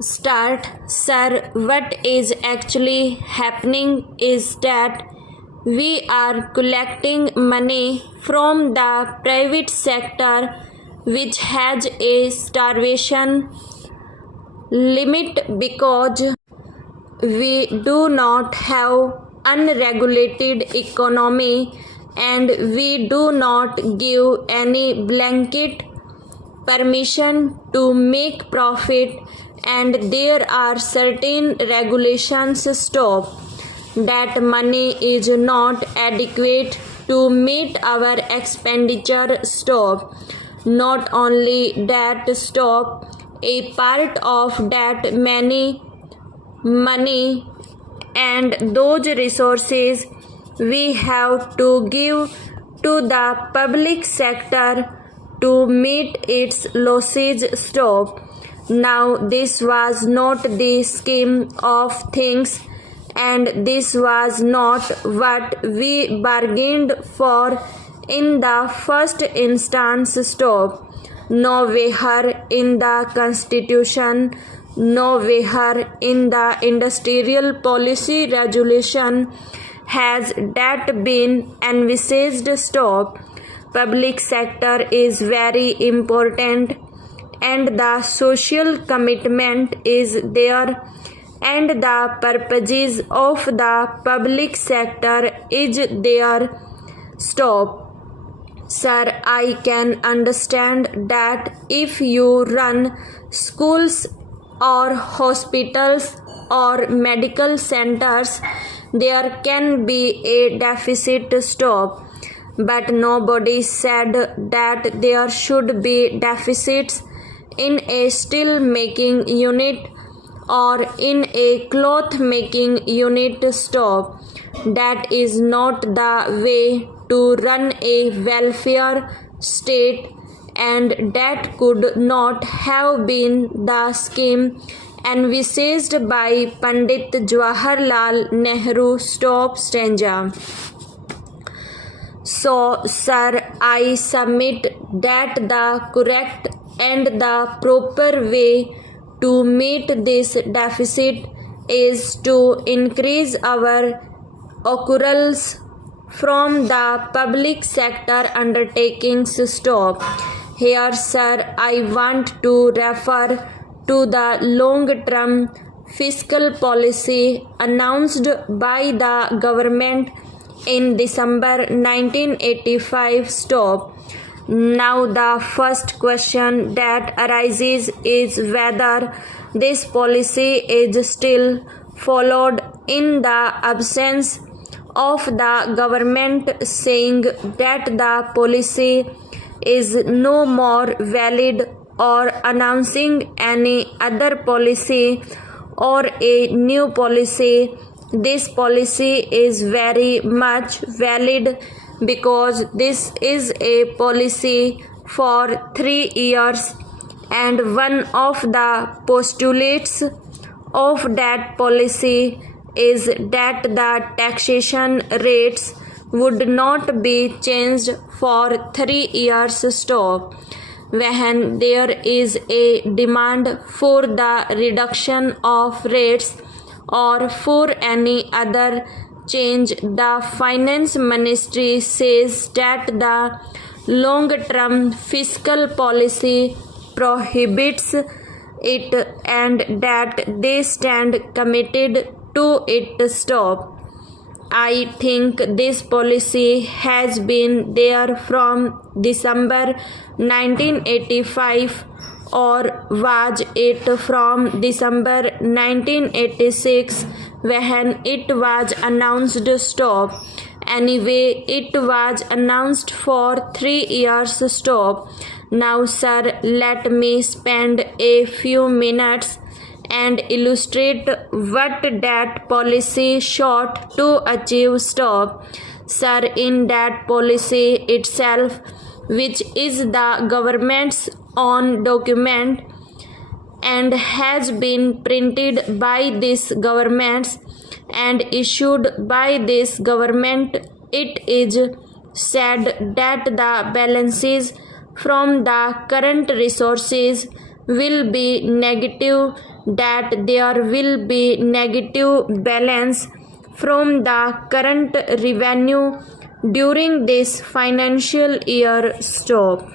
Start, sir. What is actually happening is that we are collecting money from the private sector, which has a starvation limit because we do not have unregulated economy and we do not give any blanket permission to make profit, and there are certain regulations stop that money is not adequate to meet our expenditure stop. Not only that stop, a part of that money and those resources we have to give to the public sector to meet its losses stop. Now this was not the scheme of things, and this was not what we bargained for in the first instance stop. Nowhere in the Constitution, nowhere in the industrial policy resolution has that been envisaged stop. Public sector is very important and the social commitment is there, and the purposes of the public sector is there stop. Sir, I can understand that if you run schools or hospitals or medical centers, there can be a deficit stop. But nobody said that there should be deficits in a steel making unit or in a cloth making unit stop. That is not the way to run a welfare state, and that could not have been the scheme envisaged by Pandit Jawaharlal Nehru stop stanza. So, sir, I submit that the correct and the proper way to meet this deficit is to increase our accruals from the public sector undertakings stop. Here, sir, I want to refer to the long-term fiscal policy announced by the government in December 1985 stop. Now the first question that arises is whether this policy is still followed in the absence of the government saying that the policy is no more valid or announcing any other policy or a new policy. This policy is very much valid because this is a policy for 3 years, and one of the postulates of that policy is that the taxation rates would not be changed for 3 years stop. When there is a demand for the reduction of rates or for any other change, the finance ministry says that the long-term fiscal policy prohibits it and that they stand committed to it stop. I think this policy has been there from December 1985, or was it from December 1986 when it was announced stop? Anyway, it was announced for 3 years stop. Now, sir, let me spend a few minutes and illustrate what that policy sought to achieve stop. Sir, in that policy itself, which is the government's own document and has been printed by this government and issued by this government, it is said that the balances from the current resources will be negative, that there will be negative balance from the current revenue during this financial year. Stop.